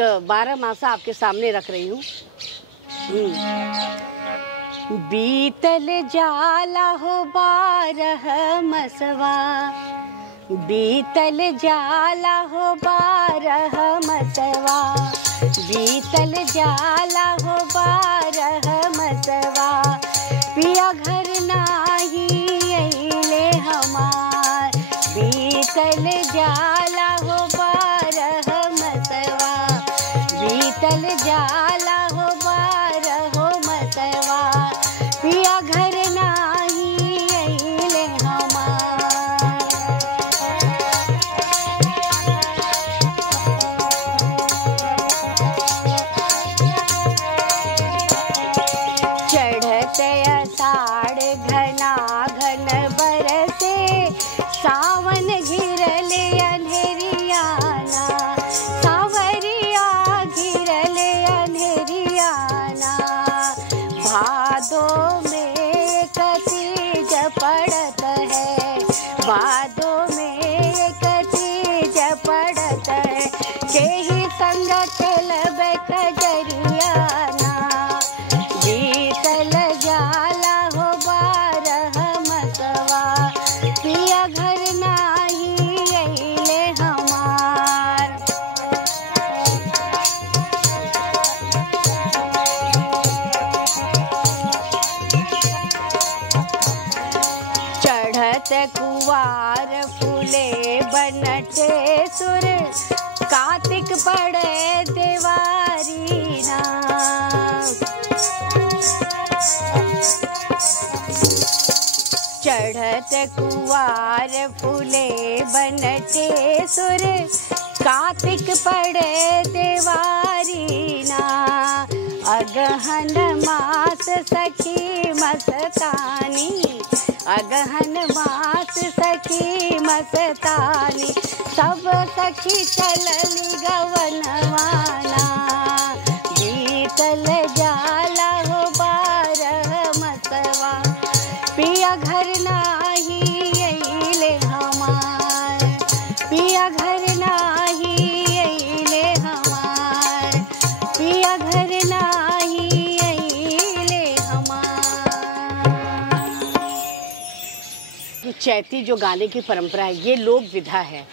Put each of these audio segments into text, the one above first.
एक 12 मासा आपके सामने रख रही हूँ। बीतल जाला हो 12 मसवा, बीतल जाला हो 12 मसवा, बीतल जाला हो 12 मसवा, पिया घर नाही अइले हमार, बीतल जाला हो 12 मसवा, बीतल जाला हो 12 मसवा, पिया घर नाही अइले हमार। चढ़ते अषाढ़ घना घन बरसे, सावन घिरले अंधेरियाना, सावरिया घिरले अंधेरियाना, भादो में कतीज पड़त है, भादो में कतीज पड़त है, केही संग खेलब कजरियाना, बीतल जाला हो 12 मसवा, पिया घर नाही अइले हमार। चढ़त कुवार फूले बनटे सुर, कार्तिक पड़े देवारी ना, चढ़त कुवार फूले बनटे सुर, कार्तिक पड़े देवारी ना, अगहन मास सखी मस्तानी, अगहन मास सखी मस्तानी, सब सखी चलली गवनवाना, बीतल जाला हो 12 मसवा, पिया घर नाही अइले हमार, पिया घर नाही अइले हमार, पिया घर नाही अइले हमार। ये चैती जो गाने की परंपरा है, ये लोक विधा है।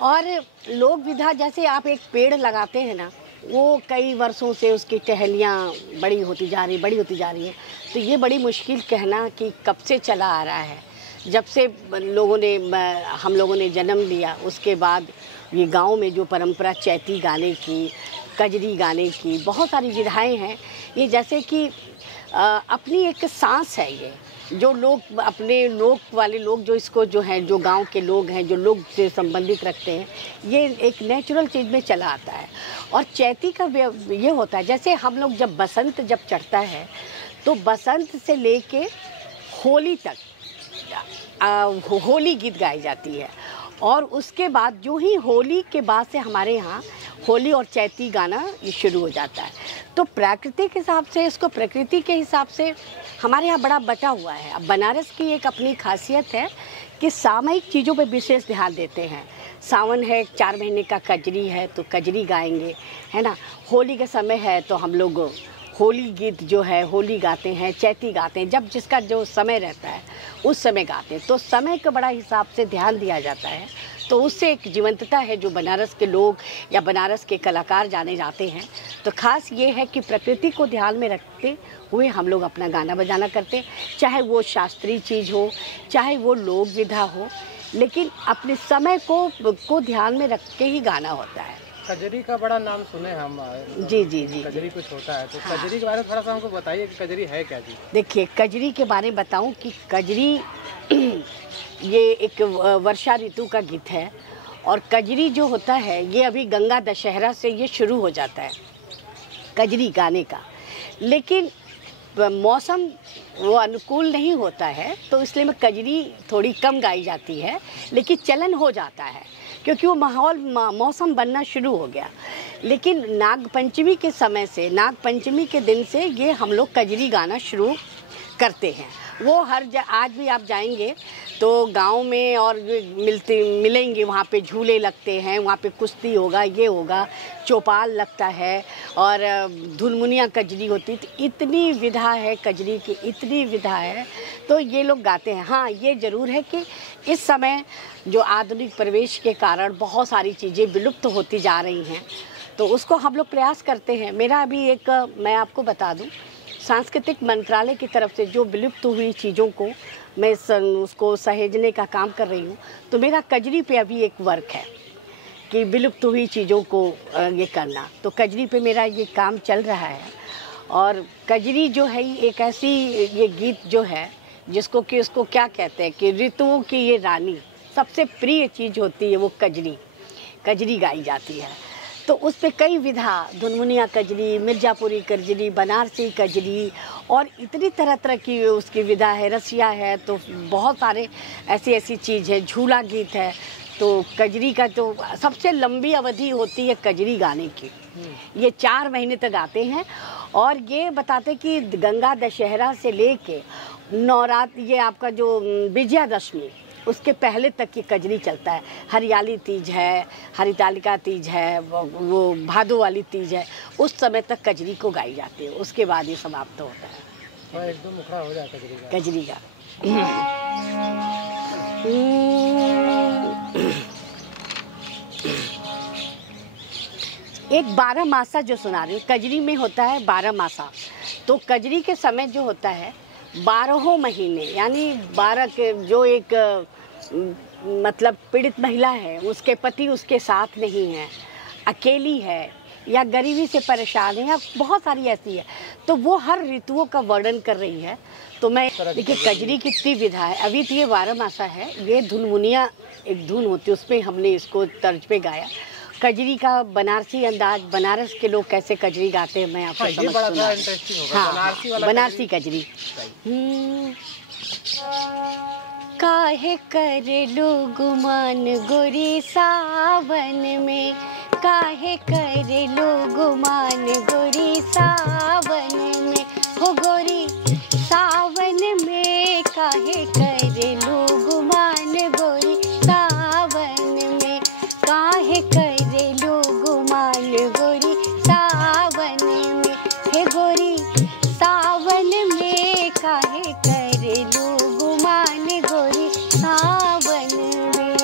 और लोक विधा जैसे आप एक पेड़ लगाते हैं ना, वो कई वर्षों से उसकी टहनियाँ बड़ी होती जा रही हैं, तो ये बड़ी मुश्किल कहना कि कब से चला आ रहा है। जब से हम लोगों ने जन्म लिया, उसके बाद ये गांव में जो परंपरा चैती गाने की, कजरी गाने की, बहुत सारी विधाएं हैं। ये जैसे कि अपनी एक सांस है, ये जो लोग अपने लोक वाले लोग जो इसको जो हैं, जो गांव के लोग हैं, जो लोग से संबंधित रखते हैं, ये एक नेचुरल चीज़ में चला आता है। और चैती का ये होता है, जैसे हम लोग जब बसंत जब चढ़ता है, तो बसंत से लेके होली तक होली गीत गाई जाती है। और उसके बाद जो ही होली के बाद से हमारे यहाँ होली और चैती गाना ये शुरू हो जाता है। तो प्रकृति के हिसाब से, इसको प्रकृति के हिसाब से हमारे यहाँ बड़ा बटा हुआ है। अब बनारस की एक अपनी खासियत है कि सामयिक चीज़ों पे विशेष ध्यान देते हैं। सावन है, 4 महीने का कजरी है तो कजरी गाएंगे, है ना। होली का समय है तो हम लोग होली गीत जो है होली गाते हैं, चैती गाते हैं, जब जिसका जो समय रहता है उस समय गाते हैं। तो समय का बड़ा हिसाब से ध्यान दिया जाता है, तो उससे एक जीवंतता है जो बनारस के लोग या बनारस के कलाकार जाने जाते हैं। तो ख़ास ये है कि प्रकृति को ध्यान में रखते हुए हम लोग अपना गाना बजाना करते हैं, चाहे वो शास्त्रीय चीज़ हो, चाहे वो लोक विधा हो, लेकिन अपने समय को ध्यान में रख के ही गाना होता है। कजरी का बड़ा नाम सुने हम। जी जी जी, कजरी कुछ होता है तो हाँ। कजरी के बारे में थोड़ा सा हमको बताइए कि कजरी है क्या जी। देखिए, कजरी के बारे में बताऊं कि कजरी ये एक वर्षा ऋतु का गीत है। और कजरी जो होता है ये अभी गंगा दशहरा से ये शुरू हो जाता है कजरी गाने का, लेकिन मौसम वो अनुकूल नहीं होता है तो इसलिए में कजरी थोड़ी कम गाई जाती है, लेकिन चलन हो जाता है क्योंकि वो मौसम बनना शुरू हो गया। लेकिन नागपंचमी के समय से, नागपंचमी के दिन से ये हम लोग कजरी गाना शुरू करते हैं। वो आज भी आप जाएंगे तो गांव में और मिलेंगे, वहाँ पे झूले लगते हैं, वहाँ पे कुश्ती होगा, ये होगा, चौपाल लगता है और धुनमुनिया कजरी होती है। तो इतनी विधा है कजरी की, इतनी विधा है, तो ये लोग गाते हैं। हाँ, ये ज़रूर है कि इस समय जो आधुनिक प्रवेश के कारण बहुत सारी चीज़ें विलुप्त होती जा रही हैं, तो उसको हम लोग प्रयास करते हैं। मेरा अभी एक, मैं आपको बता दूं, सांस्कृतिक मंत्रालय की तरफ से जो विलुप्त हुई चीज़ों को मैं उसको सहेजने का काम कर रही हूँ। तो मेरा कजरी पे अभी एक वर्क है कि विलुप्त हुई चीज़ों को ये करना, तो कजरी पे मेरा ये काम चल रहा है। और कजरी जो है एक ऐसी ये गीत जो है जिसको कि उसको क्या कहते हैं कि ऋतुओं की ये रानी, सबसे प्रिय चीज़ होती है वो कजरी। कजरी गाई जाती है, तो उस पे कई विधा, धुनमुनिया कजरी, मिर्ज़ापुरी कजरी, बनारसी कजरी और इतनी तरह तरह की उसकी विधा है, रसिया है, तो बहुत सारे ऐसी चीज़ है, झूला गीत है। तो कजरी का तो सबसे लंबी अवधि होती है कजरी गाने की, ये 4 महीने तक गाते हैं। और ये बताते कि गंगा दशहरा से लेके नवरात्र, ये आपका जो विजयादशमी, उसके पहले तक ये कजरी चलता है। हरियाली तीज है, हरितालिका तीज है, वो भादो वाली तीज है, उस समय तक कजरी को गाई जाती है। उसके बाद ये समाप्त होता है। एकदम मुखड़ा हो जाता है कजरी का। एक 12 मासा जो सुना रही हूँ, कजरी में होता है 12 मासा। तो कजरी के समय जो होता है 12 महीने, यानी 12 के जो एक मतलब पीड़ित महिला है, उसके पति उसके साथ नहीं है, अकेली है या गरीबी से परेशान है, या बहुत सारी ऐसी है, तो वो हर ऋतुओं का वर्णन कर रही है। तो मैं देखिए कजरी कितनी विधा है। अभी तो ये 12 मासा है, ये धुनमुनिया एक धुन होती है, उसमें हमने इसको तर्ज पे गाया। कजरी का बनारसी अंदाज, बनारस के लोग कैसे कजरी गाते हैं, मैं आपको बनारसी कजरी। काहे करे लो गुमान गोरी सावन में, काहे करे लो गुमान गोरी सावन में, हो गोरी सावन में काहे करे लो गुमान गोरी सावन में, काहे करे लो गुमान गोरी सावन में, हे गोरी सावन में काहे करे लो गुमान गोरी सावन में।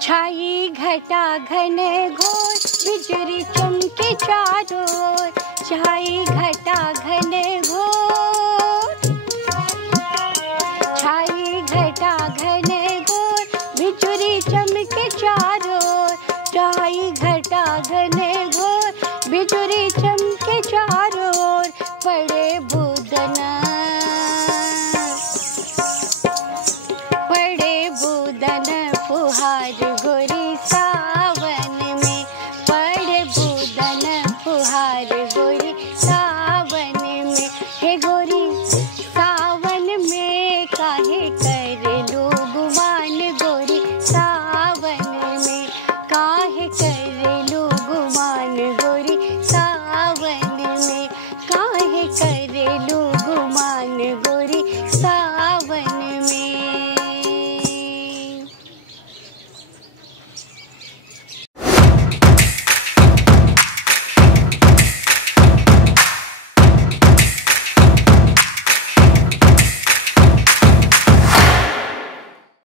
छाई घटा घन घोर बिजुरी चमके चारों ओर, छाई घटा घन घोर, छाई घटा घन घोर बिजुरी चमके चारों ओर, छाई घटा घन घोर बिजुरी चमके चारों ओर, पड़े बूदना, पड़े बूदन फुहार गोरी सावन में, पड़े बूदन फुहार गोरी सावन में, हे गोरी सावन में काहे